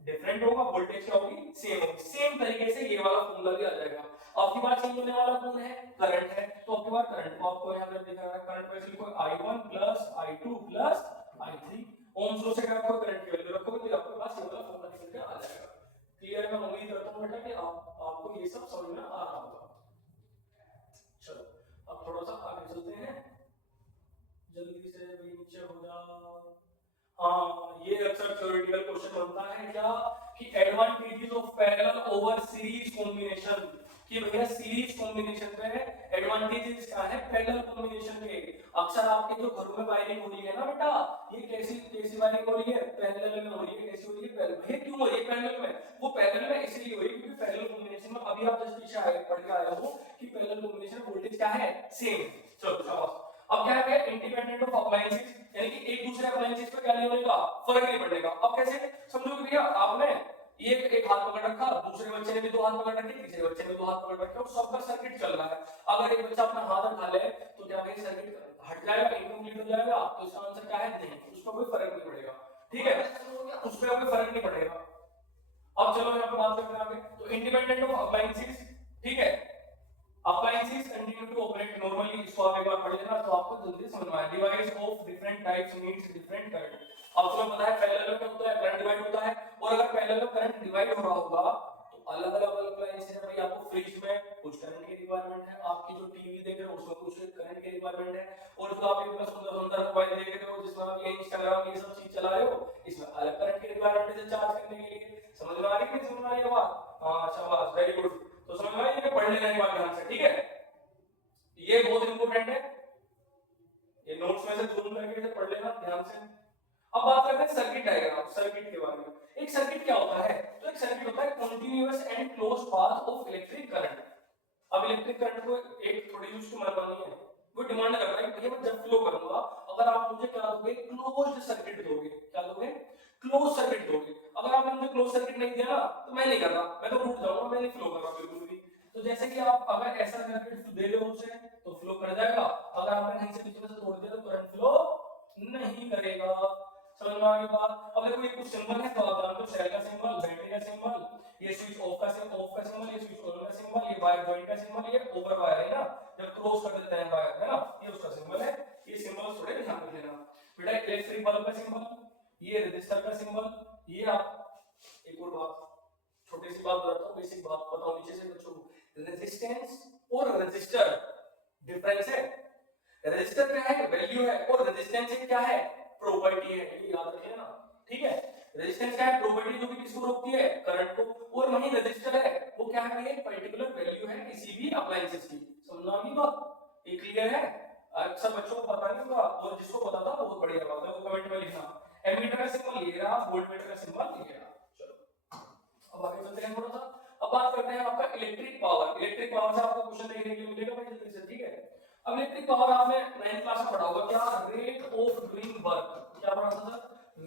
डिफरेंट होगा, वोल्टेज क्या होगी, सेम होगी। सेम तरीके से ये वाला फॉर्मूला भी आ जाएगा। आपकी बात चेंज होने वाला कौन है, करंट है, तो आपके पास करंट को आपको यहां पर दिखा रहा है, करंट वैसे लिखो I1 plus I2 plus I3। Ohm's law से अगर आप करंट की वैल्यू रखोगे तो आपके पास ये वाला फॉर्मूला निकल के आ जाएगा। क्लियर? मैं उम्मीद करता हूं बेटा कि आपको ये सब समझ में आ रहा होगा। चलो अब थोड़ा सा आगे चलते हैं, जल्दी से भाई नीचे हो जाओ। हाँ, ये अक्सर थ्योरेटिकल क्वेश्चन बनता है क्या कि advantages of parallel over series combination, कि भैया सीरीज कॉम्बिनेशन में एडवांटेजेस क्या है पैरेलल कॉम्बिनेशन के। अक्सर आपके जो घरों में वायरिंग हो रही है ना बेटा, ये कैसी कैसी वायरिंग हो रही है, पैरेलल में हो रही है। कैसी हो रही है, पैरेलल। भैया क्यों हो रही है पैरेलल में, वो पैरेलल में इसलिए हो रही है क्योंकि पैरेलल कॉम्बिनेशन में अभी आप जस्ट पीछे आए पढ़ के आए हो कि पैरेलल कॉम्बिनेशन वोल्टेज क्या है, सेम। चलो शाबाश। अब क्या है, इंडिपेंडेंट ऑफ अप्लायंसेस, यानी कि एक दूसरे अप्लायंसेस पे क्या नहीं होने का, फर्क नहीं पड़ने का। अब कैसे समझो कि भैया आपने एक हाथ पकड़ रखा, दूसरे बच्चे ने भी दो हाथ पकड़ रखे, तीसरे बच्चे ने दो हाथ पकड़ रखे, और सबका सर्किट चल रहा है। अगर एक बच्चा अपना हाथ उठा ले तो क्या भाई सर्किट हट जाएगा, इनकम्प्लीट हो जाएगा? तो इसका आंसर क्या है, नहीं, उस पर कोई फर्क नहीं पड़ेगा। ठीक है, उस पर कोई फर्क नहीं पड़ेगा। अब चलो यहाँ पे बात करते हैं आगे। तो इंडिपेंडेंट ऑफ अप्लायंसेस, ठीक है, appliances continue to operate normally। इसको आप एक बार पढ़ लेना तो आपको जल्दी समझ में आएगा। Device of different types needs different current. अब तुम्हें पता है पैरेलल में क्या होता है, करंट डिवाइड होता है, और अगर पैरेलल में करंट डिवाइड हो रहा होगा तो अलग अलग अप्लायंसेस है। भाई आपको फ्रिज में कुछ करंट की रिक्वायरमेंट है, आपकी जो टीवी देख रहे हो उसमें कुछ करंट की रिक्वायरमेंट है, और जो आप इतना सुंदर सुंदर मोबाइल देख रहे हो जिसमें आप ये इंस्टाग्राम ये सब चीज चला रहे हो, इसमें अलग करंट की रिक्वायरमेंट है चार्ज करने के लिए। समझ में आ रही है कि समझ में आ रही है बात? हां शाबाश, वेरी गुड। तो समझ में आ रही है, पढ़ लेना एक बार ध्यान से, ठीक है, ये बहुत इंपॉर्टेंट है, ये नोट्स में से जूम करके इसे पढ़ लेना ध्यान से। अब बात करते हैं सर्किट डायग्राम, सर्किट के बारे में। एक सर्किट क्या होता है, तो एक सर्किट होता है continuous and closed path of electric current. अब इलेक्ट्रिक करंट को एक थोड़ी उसकी मनमानी है, वो डिमांड करता है कि भैया मैं जब फ्लो करूंगा अगर आप मुझे क्या दोगे, क्लोज्ड सर्किट दोगे। क्या दोगे, क्लोज सर्किट दोगे। अगर आपने मुझे क्लोज सर्किट नहीं दिया ना तो मैं नहीं कर रहा, मैं तो रुक जाऊंगा, मैं नहीं फ्लो कर रहा बिल्कुल भी। तो जैसे कि आप अगर ऐसा सर्किट दे रहे हो उसे तो फ्लो कर जाएगा, अगर आपने कहीं से बीच में से तोड़ दिया तो करंट फ्लो नहीं करेगा। समझ में आ गई बात? अब देखो ये कुछ सिंबल है तो आप जानते हो, सेल का सिंबल, बैटरी का सिंबल, ये स्विच ऑफ का सिंबल, ये स्विच ऑन का सिंबल, ये वायर जॉइंट का सिंबल, ये ओवर वायर है ना, जब क्लोज कर देते हैं वायर है ना, ये उसका सिंबल है। ये सिंबल थोड़े ध्यान रख लेना बेटा। इलेक्ट्रिक बल्ब का सिंबल, ये रजिस्टर का सिंबल, ये आप एक और बात, छोटी सी बात बताता हूं, बेसिक बात बताओ नीचे से बच्चों को। रेजिस्टेंस और रजिस्टर डिफरेंस है। रेजिस्टर क्या है, वैल्यू है, और रेजिस्टेंस क्या है, प्रॉपर्टी है, ये याद रखिए ना। ठीक है, रेजिस्टेंस क्या है, प्रॉपर्टी जो कि किसको रोकती है, करंट को, और वहीं रजिस्टर है वो क्या है, एक पर्टिकुलर वैल्यू है किसी भी अप्लायंसेस की। समझना आ गई बात? ये क्लियर है? अक्सर बच्चों को पता नहीं होगा, और जिसको पता था बहुत बढ़िया बात है, वो कमेंट में लिखना। एमीटर का सिंबल ये रहा, वोल्टमीटर का सिंबल ये रहा। चलो अब आगे चलते हैं थोड़ा सा। अब बात करते हैं आपका इलेक्ट्रिक पावर। इलेक्ट्रिक पावर से आपको क्वेश्चन देखने के लिए मिलेगा भाई जल्दी से, ठीक है। अब इलेक्ट्रिक पावर आपने 9th क्लास में पढ़ा होगा, क्या, रेट ऑफ डूइंग वर्क। क्या पढ़ा था sir,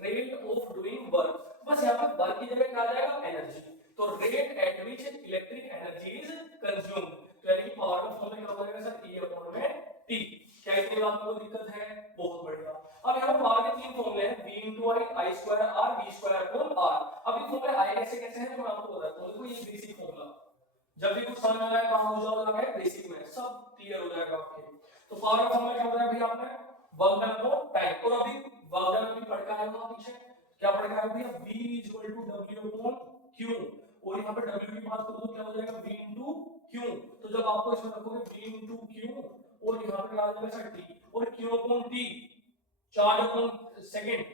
rate of doing work. बस यहाँ पे वर्क की जगह क्या आ जाएगा, एनर्जी। तो rate at which electric energy is consumed, तो यानी कि पावर का फॉर्मूला क्या हो जाएगा सर, E अपॉन में T। क्या इतनी बात में कोई दिक्कत है? बहुत बढ़िया। अब यहाँ पे पावर के तीन फॉर्मूले हैं, V into I, I square R, V square upon R। अब ये फॉर्मूले I कैसे कैसे हैं तो मैं आपको बताता हूँ। देखो ये बेसिक फॉर्मूला, जब भी कुछ समझ में आए कहां हो जाओगे बेसिक में सब क्लियर हो जाएगा आपके। तो पावर का फॉर्मूला क्या होता है भैया, आपने वर्क डन अपॉन टाइम, और अभी वर्क डन अभी पढ़ के आए हो पीछे, क्या पढ़ के आए भैया, V W अपॉन Q, और यहाँ पे W की बात करो तो क्या हो जाएगा, V into Q। तो जब आपको इसमें रखोगे V into Q, और यहाँ पे क्या आ जाएगा सर T, और Q upon T, charge upon second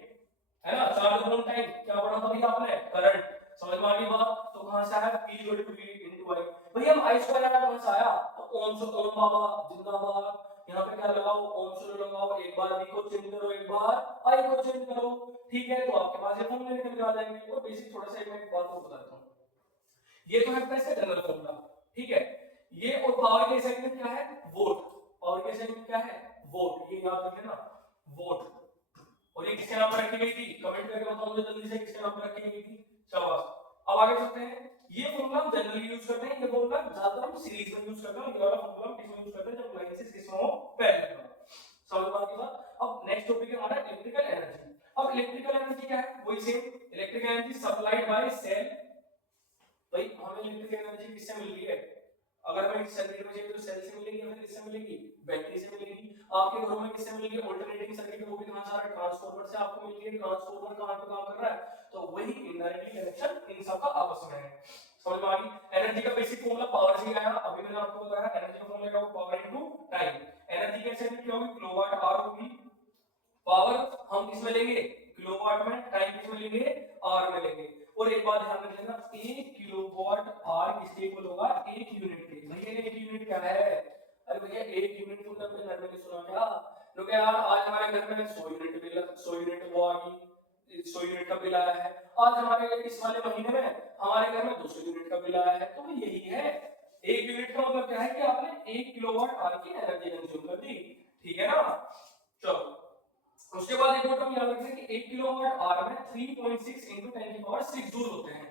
है ना, चार्ज अपॉन टाइम। क्या पढ़ा था भैया आपने, करंट। समझ में आ गई बात? तो कहां से आया, P equal to V into I। भैया हम I स्क्वायर आया कहां से आया, तो ओम से ओम बाबा जिंदाबाद। यहाँ पे क्या लगाओ, ओम से लगाओ, एक बार V को चेंज करो, एक बार I को चेंज करो, ठीक है। तो आपके पास ये फॉर्मूले निकल के आ जाएंगे। और बेसिक थोड़ा सा एक बात को बताता हूँ, ये तो है अपना इसका जनरल फॉर्मूला, ठीक है। ये और पावर के सेगमेंट क्या है, वोल्ट। पावर के सेगमेंट क्या है, वोल्ट, ये याद रखिए ना, वोल्ट। और ये किसके नाम पर रखी गई थी, कमेंट करके बताओ मुझे जल्दी से, किसके नाम पर रखी गई थी, शाबाश। अब आगे चलते हैं। ये फॉर्मूला हम जनरली यूज करते हैं, ये फॉर्मूला ज्यादातर हम सीरीज में यूज करते हैं, ये वाला फॉर्मूला हम किस में यूज करते हैं, जब लाइन से किस में हो, पैरेलल में। Electrical energy. अब इलेक्ट्रिकल एनर्जी क्या है, वही same electrical energy supplied by cell. भाई हमें इलेक्ट्रिकल एनर्जी किससे मिल रही है, अगर हमें सर्किट में चाहिए तो सेल से मिलेगी या फिर किससे मिलेगी, बैटरी से मिलेगी। आपके घरों में किससे मिलेगी, अल्टरनेटिंग सर्किट, वो भी कहां से आ रहा है, ट्रांसफार्मर से आपको मिल रही है। ट्रांसफार्मर कहां पे काम कर रहा है, तो वही इनडायरेक्टली कनेक्शन इन सब का आपस में है। समझ में आ गई। एनर्जी का बेसिक फॉर्मूला पावर से आया, अभी मैंने आपको बताया एनर्जी का फॉर्मूला क्या होगा, पावर इनटू टाइम। एनर्जी कैसे क्या होगी, किलोवाट आवर होगी। पावर हम किसमें लेंगे, किलोवाट में, टाइम किसमें लेंगे, आवर में लेंगे। और एक बात ध्यान रख लेना, 1 किलोवाट आवर किसके इक्वल होगा, 1 यूनिट के। भैया 1 यूनिट क्या है, अरे भैया 1 यूनिट तुमने अपने घर में नहीं सुना क्या, लोग यार आज हमारे घर में 100 यूनिट बिल, 100 यूनिट वो आ गई, 100 यूनिट का बिल आया है। आज हमारे इस वाले महीने में हमारे घर में 200 यूनिट का बिल आया है। तो यही है, 1 यूनिट का मतलब क्या है कि आपने 1 किलोवाट आवर की एनर्जी कंज्यूम कर दी, ठीक है ना। चलो उसके बाद एक और टर्म याद रखना कि 1 किलोवाट आवर में 3.6 × 10⁶ जूल होते हैं।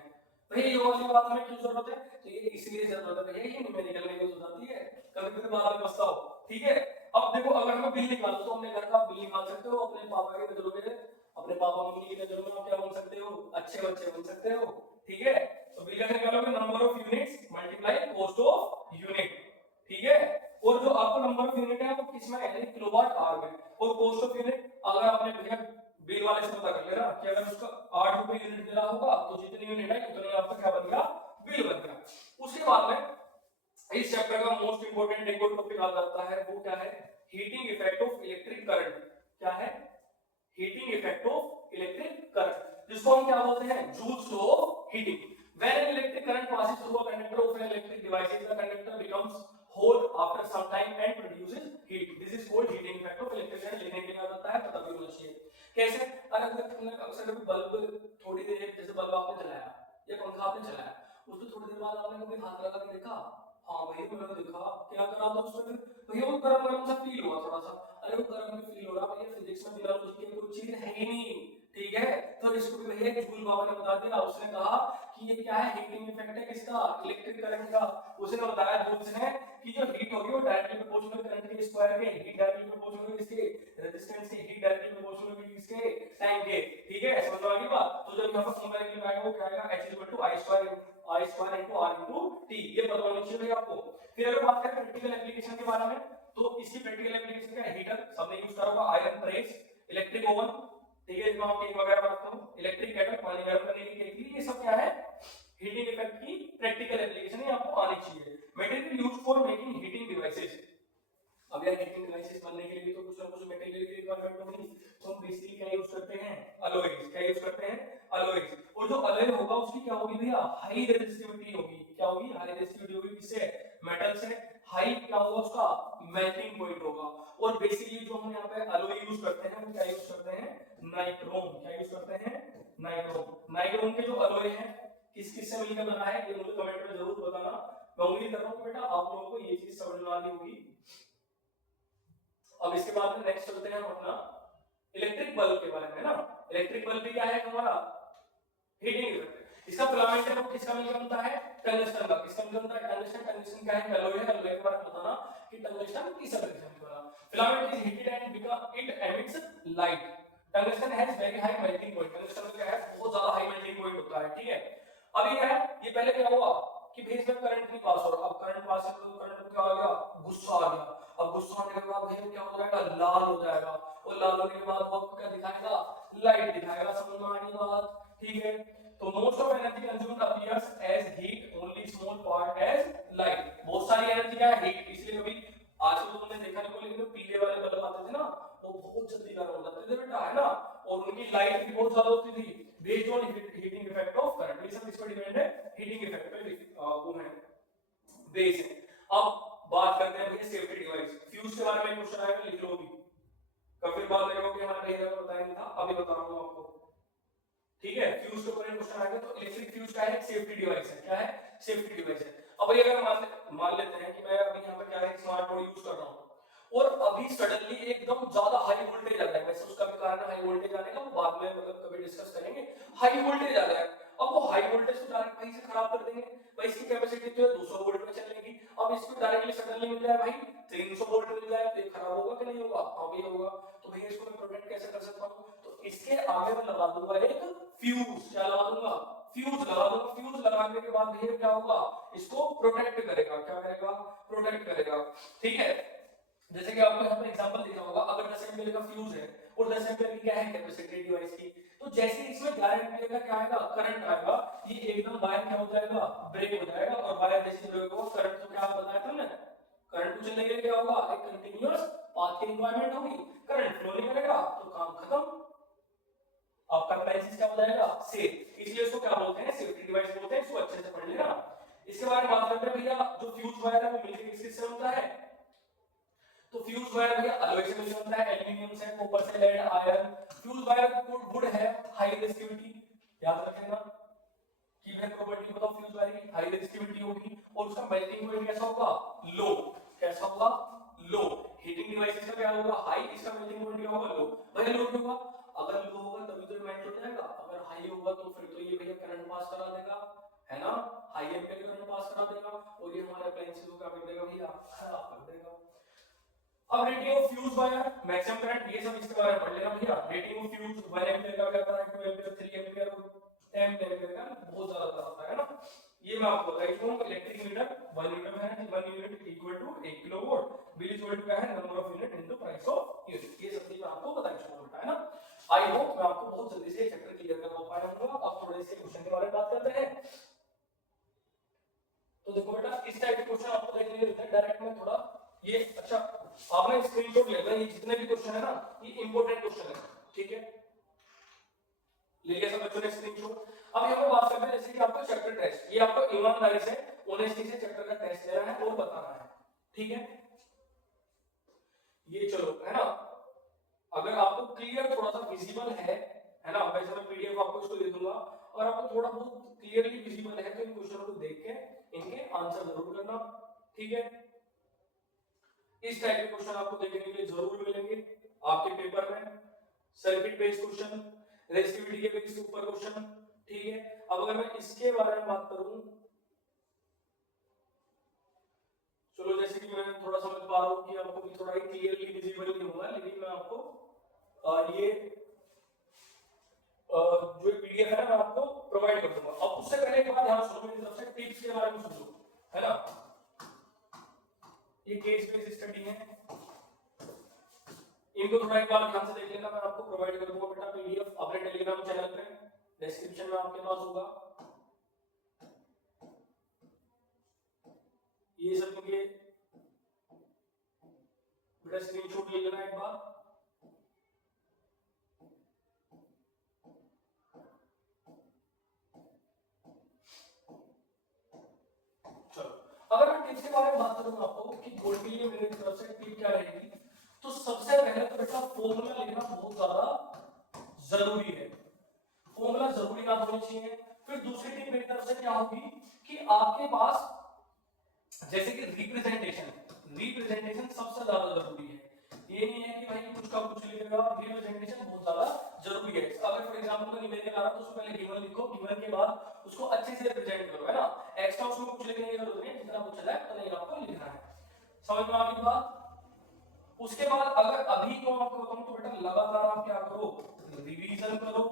भैया ये वाली बात हमें क्यों जरूरत है, तो ये इसलिए जरूरत है भैया, ये न्यूमेरिकल में यूज हो जाती है, कभी कभी बाद में बचता हो, ठीक है। अब देखो अगर हमें बिल निकालो तो अपने घर का बिल निकाल सकते हो, अपने पापा की नजरों में, अपने पापा मम्मी की नजरों में आप क्या बन सकते हो, अच्छे बच्चे बन सकते हो, ठीक है। तो बिल कैसे निकालोगे, number of units multiply cost of unit, ठीक है। और जो आपका नंबर ऑफ यूनिट है वो किसमें है, किलोवाट आवर में। और कॉस्ट ऑफ यूनिट अगर आपने भैया बिल वाले से पता कर लेना कि अगर उसका 8 रुपए यूनिट दे रहा होगा तो जितनी यूनिट है उतना आपका क्या बन गया, बिल बन गया। उसके बाद में इस चैप्टर का मोस्ट इंपोर्टेंट एक और टॉपिक आ जाता है, वो क्या है, heating effect of electric current. क्या है, heating effect of electric current, जिसको हम क्या बोलते हैं, joules law of heating. When an electric current passes through a conductor of an electric device, the conductor becomes hot after some time and produces heat. This is called heating effect of electric current. लेने के लिए आता है, पता भी होना चाहिए कैसे। अगर तुमने अक्सर कभी बल्ब थोड़ी देर, जैसे बल्ब आपने जलाया या पंखा आपने चलाया, उसको थोड़ी देर बाद आपने कभी हाथ लगा के देखा, हाँ भैया मैंने देखा, क्या करा था उसमें, भैया वो गरम गरम सा फील हुआ थोड़ा सा, अरे वो गरम भी फील हो रहा भैया, फिजिक्स में बिना लॉजिक के कोई चीज है ही नहीं, ठीक है। तो इसको भी भैया जूल बाबा ने बता दिया, उसने कहा कि ये क्या है, हीटिंग इफेक्ट है किसका, इलेक्ट्रिक करंट का। उसने बताया जूल्स ने कि जो हीट होगी वो डायरेक्टली प्रोपोर्शनल करंट के स्क्वायर में, हीट डायरेक्टली प्रोपोर्शनल किसके, रेजिस्टेंस के, हीट डायरेक्टली प्रोपोर्शनल किसके, टाइम के, ठीक है। समझ में आ गई बात। तो जब यहां पर कंपैरेटिव आएगा वो क्या आएगा, h = i² r × t, ये पता होना चाहिए आपको। फिर अगर बात करें प्रैक्टिकल एप्लीकेशन के बारे में, तो इसकी प्रैक्टिकल एप्लीकेशन क्या है, हीटर सबने यूज करा होगा, आयरन प्रेस, इलेक्ट्रिक ओवन, ठीक है, इसमें आप केक वगैरह बनाते हो, इलेक्ट्रिक केटल पानी गर्म करने की केतली, ये सब क्या है, हीटिंग इफेक्ट की प्रैक्टिकल एप्लीकेशन है, आपको आनी चाहिए। Material used for making heating devices, अब यार हीटिंग डिवाइसेस बनने के लिए भी तो कुछ ना कुछ मटेरियल की रिक्वायरमेंट होगी, तो हम बेसिकली क्या यूज करते हैं, अलॉयज। क्या यूज करते हैं, अलॉयज। और जो अलॉय होगा उसकी क्या होगी भैया, हाई रेजिस्टिविटी होगी। क्या होगी, हाई रेजिस्टिविटी होगी, किससे, मेटल से। हाई क्या होगा उसका, मेल्टिंग पॉइंट होगा। और बेसिकली जो हम यहाँ पे अलॉय यूज करते हैं वो क्या यूज करते हैं, नाइक्रोम। क्या यूज करते हैं, नाइक्रोम। नाइक्रोम के जो अलॉय है किस किस से मिलकर बना है, ये मुझे कमेंट में जरूर बताना। मैं उम्मीद कर रहा हूँ बेटा आप लोगों को ये चीज समझ में आ गई होगी। अब इसके बाद में नेक्स्ट चलते हैं हम अपना इलेक्ट्रिक बल्ब के बारे में ना। इलेक्ट्रिक बल्ब भी क्या है हमारा, हीटिंग इफेक्ट। इसका फिलामेंट है वो किसका मिलकर बनता है, टंगस्टन का। किसका मिलकर बनता है, टंगस्टन। टंगस्टन क्या है, एलॉय है। एलॉय के बारे में बताना कि टंगस्टन किस एप्लीकेशन में बना। Filament is heated and become it emits light. Tungsten has very high melting point. Tungsten में क्या है, बहुत ज्यादा हाई मेल्टिंग पॉइंट होता है, ठीक है। अब ये क्या है, ये पहले क्या हुआ कि भेज में करंट नहीं पास हो रहा, अब करंट पास है तो करंट को क्या आ गया, गुस्सा आ गया। अब गुस्सा आने के बाद भेज क्या हो जाएगा, लाल हो जाएगा। और लाल होने के बाद वो आपको क्या दिखाएगा, लाइट दिखाएगा। समझ में आने के बाद, ठीक है। तो most of energy consumed appears as heat, only small part as light. बहुत सारी एनर्जी क्या है, हीट। इसलिए कभी आज तो तुमने देखा नहीं, लेकिन पीले वाले बल्ब आते थे ना, वो बहुत जल्दी गर्म हो जाते थे बेटा, है ना। और उनकी लाइट भी बहुत ज्यादा होती थी, based on heating effect of current. ये सब किस पर डिपेंड है, हीटिंग इफेक्ट पे वो है, बेस है। अब बात करते हैं भैया सेफ्टी डिवाइस। फ्यूज के बारे में क्वेश्चन आएगा, लिख लो भी। कभी बात करो कि हमारा भैया को बताया नहीं था, अभी बता रहा हूं आपको, ठीक है। फ्यूज के ऊपर क्वेश्चन आएगा। तो इलेक्ट्रिक फ्यूज क्या है, सेफ्टी डिवाइस है। क्या है, सेफ्टी डिवाइस है। अब ये अगर मान लेते हैं कि मैं अभी यहाँ पर क्या है, स्मार्ट बोर्ड यूज कर रहा हूँ और अभी सडनली एकदम ज्यादा हाई वोल्टेज आ जाए, वैसे उसका भी कारण है हाई वोल्टेज आने का, वो बाद में मतलब कभी डिस्कस करेंगे। हाई वोल्टेज आ जाए, अब वो हाई वोल्टेज को डायरेक्ट वहीं से खराब कर देंगे। भाई इसकी कैपेसिटी जो है 200 वोल्ट में चलेगी, अब इसको डायरेक्टली सडनली मिल जाए भाई 300 वोल्ट मिल जाए, तो ये खराब होगा कि नहीं होगा, हाँ भी होगा। तो भैया इसको मैं प्रोटेक्ट कैसे कर सकता हूँ, इसके आगे मैं लगा दूंगा एक फ्यूज। क्या लगा दूंगा? फ्यूज लगा दूंगा। फ्यूज लगाने के बाद भैया क्या होगा, इसको प्रोटेक्ट करेगा। क्या करेगा? प्रोटेक्ट करेगा। ठीक है, जैसे कि आपको यहाँ पे एग्जांपल दिखा होगा, अगर 10 एम्पीयर का फ्यूज है और 10 एम्पीयर की क्या है कैपेसिटी डिवाइस की, तो जैसे इसमें 11 एम्पीयर का क्या आएगा, करंट आएगा, ये एकदम वायर क्या हो जाएगा, ब्रेक हो जाएगा। और वायर जैसे ब्रेक होगा, करंट तो क्या बताया तुमने, करंट कुछ नहीं है, क्या होगा, एक कंटीन्यूअस पाथ की रिक्वायरमेंट होगी, करंट फ्लो नहीं करेगा तो काम खत्म, आपका अप्लायंस क्या हो जाएगा, सेफ। इसलिए इसको क्या बोलते हैं, सेफ्टी डिवाइस बोलते हैं। इसको अच्छे से पढ़ लेना। इसके बारे में बात करते हैं भैया, जो फ्यूज वायर है वो मिलकर किससे बनता है, तो फ्यूज वायर भैया अलॉय से मिलकर बनता है, एल्युमिनियम से, कॉपर से, lead, iron. Fuse wire would है हाई रेजिस्टिविटी, याद रखना की है प्रॉपर्टी बताओ फ्यूज वायर की, हाई रेजिस्टिविटी होगी और उसका मेल्टिंग पॉइंट कैसा होगा, लो। कैसा होगा, लो। हीटिंग डिवाइस का क्या होगा, हाई, इसका मेल्टिंग पॉइंट क्या होगा, लो। भैया लो क्यों होगा, अगर लो होगा तभी तो मेल्ट हो जाएगा, अगर हाई होगा तो फिर तो ये भैया करंट पास करा देगा, है ना, हाई एम्पीयर करंट पास करा देगा और ये हमारे अप्लायंसेस को क्या कर देगा भैया, खराब कर देगा। अब rating of fuse wire, maximum current, ये सब इसके बारे में पढ़ लेना भैया। रेटिंग ऑफ फ्यूज 1 एम्पीयर का क्या होता है, 2 एम्पीयर, 3 एम्पीयर, 10 एम्पीयर का बहुत ज्यादा होता है ना। ये मैं आपको बता दूं, इलेक्ट्रिक मीटर 1 मीटर है, 1 unit equal to 1 kilowatt, bill equal to क्या है, number of unit into price of unit. ये सब चीज मैं आपको बता दूं बेटा, है ना। आई होप मैं आपको बहुत जल्दी से चैप्टर क्लियर कर पाया हूं। अब थोड़े से क्वेश्चन के बारे में बात करते हैं। तो देखो बेटा, इस टाइप के क्वेश्चन आपको देखने को मिलते हैं डायरेक्ट में थोड़ा ये। अच्छा, आपने स्क्रीनशॉट लेना, ये जितने भी क्वेश्चन है ना ये इंपॉर्टेंट क्वेश्चन है, ठीक है, ले लिया सब बच्चों ने स्क्रीनशॉट। अब यहाँ पे बात करते हैं जैसे कि आपका चैप्टर टेस्ट, ये आपको ईमानदारी से ऑनेस्टी से चैप्टर का टेस्ट लेना है और बताना है, ठीक है। ये चलो, है ना, अगर आपको क्लियर थोड़ा सा विजिबल है ना, वैसे मैं पीडीएफ आपको इसको दे दूंगा, और आपको थोड़ा बहुत क्लियरली विजिबल है तो इन क्वेश्चनों को देख के इनके आंसर जरूर करना, ठीक है। इस टाइप के क्वेश्चन आपको देखने के लिए जरूर मिलेंगे आपके पेपर में, सर्किट बेस्ड क्वेश्चन, रेजिस्टिविटी के बेस के ऊपर क्वेश्चन, ठीक है। अब अगर मैं इसके बारे में बात करूं, चलो जैसे कि मैं थोड़ा समझ पा रहा हूं कि आपको भी थोड़ा ही क्लियरली विजिबल नहीं होगा, लेकिन मैं आपको ये जो पीडीएफ है ना मैं आपको प्रोवाइड कर दूंगा। अब उससे पहले एक बात ध्यान सुनो, मेरी तरफ से टिप्स के बारे में सुनो, है ना। ये केस बेस्ड स्टडी है, इनको थोड़ा एक बार ध्यान से देख लेना, मैं आपको प्रोवाइड कर दूंगा बेटा पीडीएफ अपने टेलीग्राम चैनल पे, डिस्क्रिप्शन में आपके पास होगा। ये सब के बेटा स्क्रीनशॉट ले लेना एक बार। चलो, अगर मैं टिप्स के बारे में बात करूं आपको कि गोल्ड के लिए मेरी तरफ से टिप क्या रहेगी, तो सबसे पहले तो बेटा फॉर्मूला लिखना बहुत ज्यादा जरूरी है, फॉर्मूला जरूरी याद होनी चाहिए। फिर दूसरी टिप मेरी तरफ से क्या होगी कि आपके पास जैसे कि रिप्रेजेंटेशन सबसे ज्यादा जरूरी है। ये नहीं है कि भाई कुछ का कुछ लिखेगा, रिप्रेजेंटेशन बहुत ज्यादा जरूरी है। अगर फॉर एग्जांपल मैं न्यूमेरिकल आ रहा तो उसको पहले गिवन लिखो, गिवन के बाद उसको अच्छे से रिप्रेजेंट करो, है ना, एक्स्ट्रा उसमें कुछ लिखने की जरूरत नहीं, जितना कुछ चला है उतना ही आपको लिखना है। समझ में आ गई बात। उसके बाद अगर अभी को आपको बताऊं तो बेटा लगातार आप क्या करो, रिवीजन करो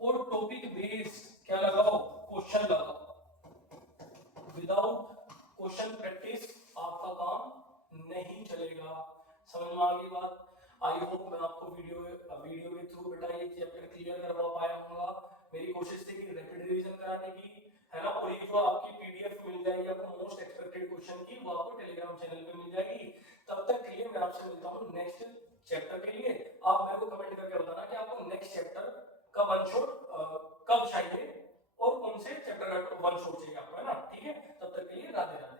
और टॉपिक बेस्ड क्या लगाओ, क्वेश्चन लगाओ। विदाउट क्वेश्चन प्रैक्टिस आपका काम नहीं चलेगा। समझ में आ गई बात। आई होप मैं आपको वीडियो के थ्रू बेटा ये चैप्टर क्लियर करवा पाया हूँगा। मेरी कोशिश थी कि रैपिड रिवीजन कराने की, है ना, और ये जो आपकी पीडीएफ मिल जाएगी आपको मोस्ट एक्सपेक्टेड क्वेश्चन की, वो आपको टेलीग्राम चैनल पे मिल जाएगी। तब तक के लिए मैं आपसे मिलता हूँ नेक्स्ट चैप्टर के लिए। आप मेरे को कमेंट करके बताना कि आपको नेक्स्ट चैप्टर का वन शॉट कब चाहिए और कौन से चैप्टर का वन शॉट चाहिए आपको, है ना, ठीक है। तब तक के लिए राधे राधे।